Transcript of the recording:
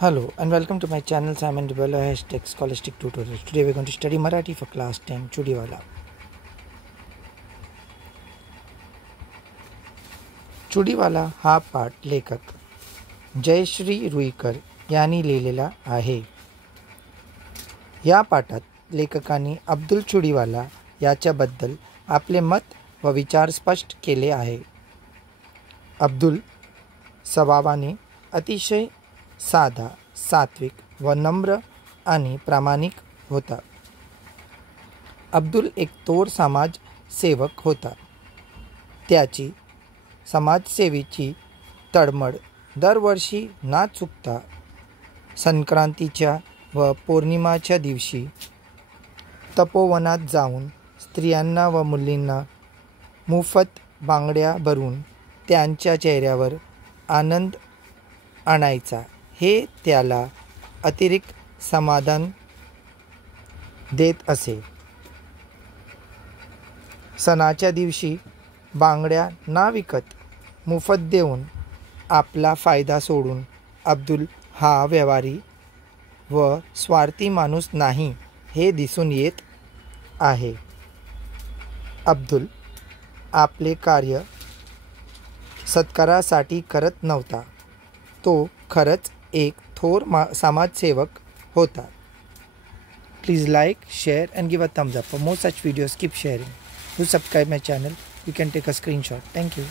Hello and welcome to my channel Simon Dubella #, Scholastic Tutorials. Today we are going to study Marathi for class 10 Chudiwala. चुडीवाला हा पाठ लेखक जयश्री रुईकर यांनी लिहिलेला आहे. या पाठात लेखकांनी अब्दुल चुडीवाला याच्याबद्दल आपले मत व विचार स्पष्ट केले आहे. अब्दुल स्वभावाने अतिशय साधा, सात्विक व नम्र आणि प्रामाणिक होता. अब्दुल एक थोर समाजसेवक होता. त्याची समाजसेवेची तळमळ दरवर्षी न चुकता संक्रांतीच्या व पौर्णिमाच्या दिवशी तपोवनात जाऊन स्त्रियांना व मुलींना मोफत बांगड्या भरून त्यांच्या चेहऱ्यावर आनंद आणायचा. हे त्याला अतिरिक्त समाधान देत असे. सणाच्या दिवशी बांगड्या ना विकत मोफत देऊन आपला फायदा सोडून अब्दुल हा व्यवहारी व स्वार्थी माणूस नाही हे दिसून येत आहे. अब्दुल आपले कार्य सत्कारासाठी करत नव्हता. तो खरंच एक थोर समाजसेवक होता. Please like, share and give a thumbs up. For more such videos, keep sharing. Do subscribe my channel. You can take a screenshot. Thank you.